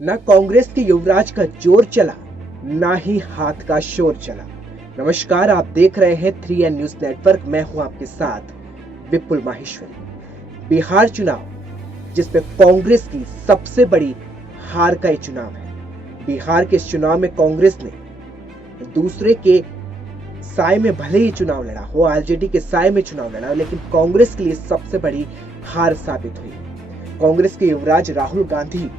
ना कांग्रेस के युवराज का जोर चला, ना ही हाथ का शोर चला। नमस्कार, आप देख रहे हैं 3N न्यूज नेटवर्क। मैं हूं आपके साथ विपुल माहेश्वरी। बिहार चुनाव जिसमें कांग्रेस की सबसे बड़ी हार का ये चुनाव है। बिहार के इस चुनाव में कांग्रेस ने दूसरे के साए में भले ही चुनाव लड़ा हो, आरजेडी के साए में चुनाव लड़ा, लेकिन कांग्रेस के लिए सबसे बड़ी हार साबित हुई। कांग्रेस के युवराज राहुल गांधी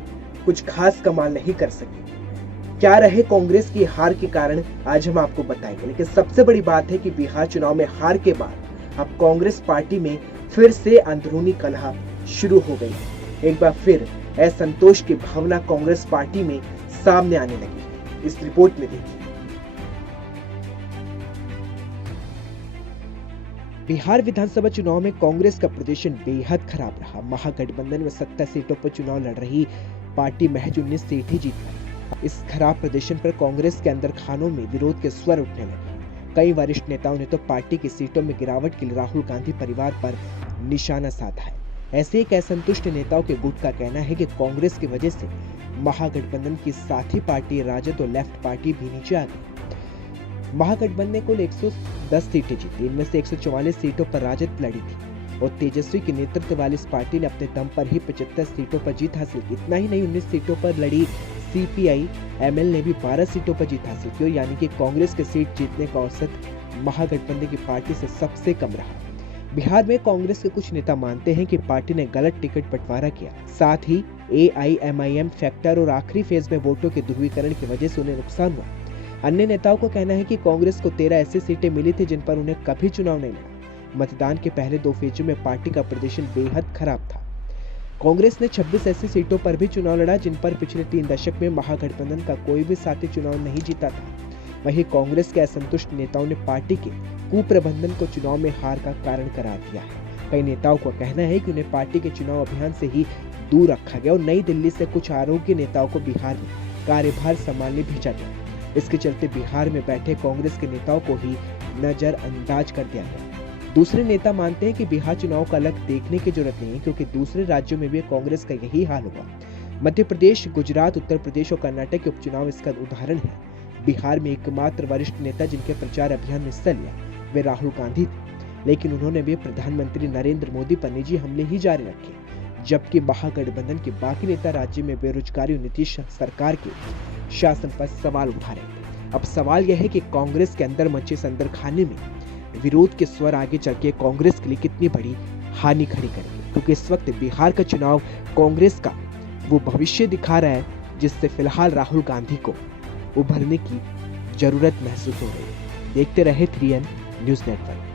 कुछ खास कमाल नहीं कर सके। क्या रहे कांग्रेस की हार के कारण, आज हम आपको बताएंगे। लेकिन सबसे बड़ी बात है कि बिहार चुनाव में हार के बाद अब कांग्रेस पार्टी में फिर से अंदरूनी कलह शुरू हो गई है। एक बार फिर असंतोष की भावना कांग्रेस पार्टी में सामने आने लगी। इस रिपोर्ट में देखिए। बिहार विधानसभा चुनाव में कांग्रेस का प्रदर्शन बेहद खराब रहा। महागठबंधन में 70 सीटों पर चुनाव लड़ रही पार्टी महज 19 सीट ही जीत पाई। इस खराब प्रदर्शन पर कांग्रेस के अंदर खानों में विरोध के स्वर उठने लगे। कई वरिष्ठ नेताओं ने तो पार्टी की सीटों में गिरावट के लिए राहुल गांधी परिवार पर निशाना साधा है। ऐसे एक असंतुष्ट नेताओं के गुट का कहना है कि कांग्रेस की वजह से महागठबंधन की साथी पार्टी राजद और लेफ्ट पार्टी भी नीचे आ गई। महागठबंधन ने कुल 110 सीटें जीती। इनमें से 144 सीटों पर राजद लड़ी थी और तेजस्वी के नेतृत्व वाली इस पार्टी ने अपने दम पर ही 75 सीटों पर जीत हासिल की। इतना ही नहीं, 19 सीटों पर लड़ी सीपीआई एमएल ने भी 12 सीटों पर जीत हासिल की, यानी कि कांग्रेस के सीट जीतने का औसत महागठबंधन की पार्टी से सबसे कम रहा। बिहार में कांग्रेस के कुछ नेता मानते हैं कि पार्टी ने गलत टिकट बंटवारा किया, साथ ही एआईएमआईएम फैक्टर और आखिरी फेज में वोटों के ध्रुवीकरण की वजह से उन्हें नुकसान हुआ। अन्य नेताओं को कहना है कि कांग्रेस को 13 ऐसी सीटें मिली थी जिन पर उन्हें कभी चुनाव नहीं लड़ा। मतदान के पहले 2 फेजों में पार्टी का प्रदर्शन बेहद खराब था। कांग्रेस ने 26 ऐसी सीटों पर भी चुनाव लड़ा जिन पर पिछले 3 दशक में महागठबंधन का कोई भी साथी चुनाव नहीं जीता था। वहीं कांग्रेस के असंतुष्ट नेताओं ने पार्टी के कुप्रबंधन को चुनाव में हार का कारण करार दिया है। कई नेताओं का कहना है कि उन्हें पार्टी के चुनाव अभियान से ही दूर रखा गया और नई दिल्ली से कुछ आरोग्य नेताओं को बिहार में कार्यभार संभालने भेजा गया। इसके चलते बिहार में बैठे कांग्रेस के नेताओं को ही नजरअंदाज कर दिया गया। दूसरे नेता मानते हैं कि बिहार चुनाव का अलग देखने की जरूरत नहीं है, क्योंकि दूसरे राज्यों में भी कांग्रेस का यही हाल हुआ। मध्य प्रदेश, गुजरात, उत्तर प्रदेश और कर्नाटक के उपचुनाव इसका उदाहरण है। बिहार में एकमात्र वरिष्ठ नेता जिनके प्रचार अभियान में हिस्सा लिया वे राहुल गांधी थे, लेकिन उन्होंने भी प्रधानमंत्री नरेंद्र मोदी पर निजी हमले ही जारी रखे। जबकि महागठबंधन के बाकी नेता राज्य में बेरोजगारी और नीतीश सरकार के शासन पर सवाल उठा रहे थे। अब सवाल यह है कि कांग्रेस के अंदर मचे संदर खाने में विरोध के स्वर आगे चल के कांग्रेस के लिए कितनी बड़ी हानि खड़ी करेंगे, क्योंकि इस वक्त बिहार का चुनाव कांग्रेस का वो भविष्य दिखा रहा है जिससे फिलहाल राहुल गांधी को उभरने की जरूरत महसूस हो रही है। देखते रहे 3N न्यूज नेटवर्क।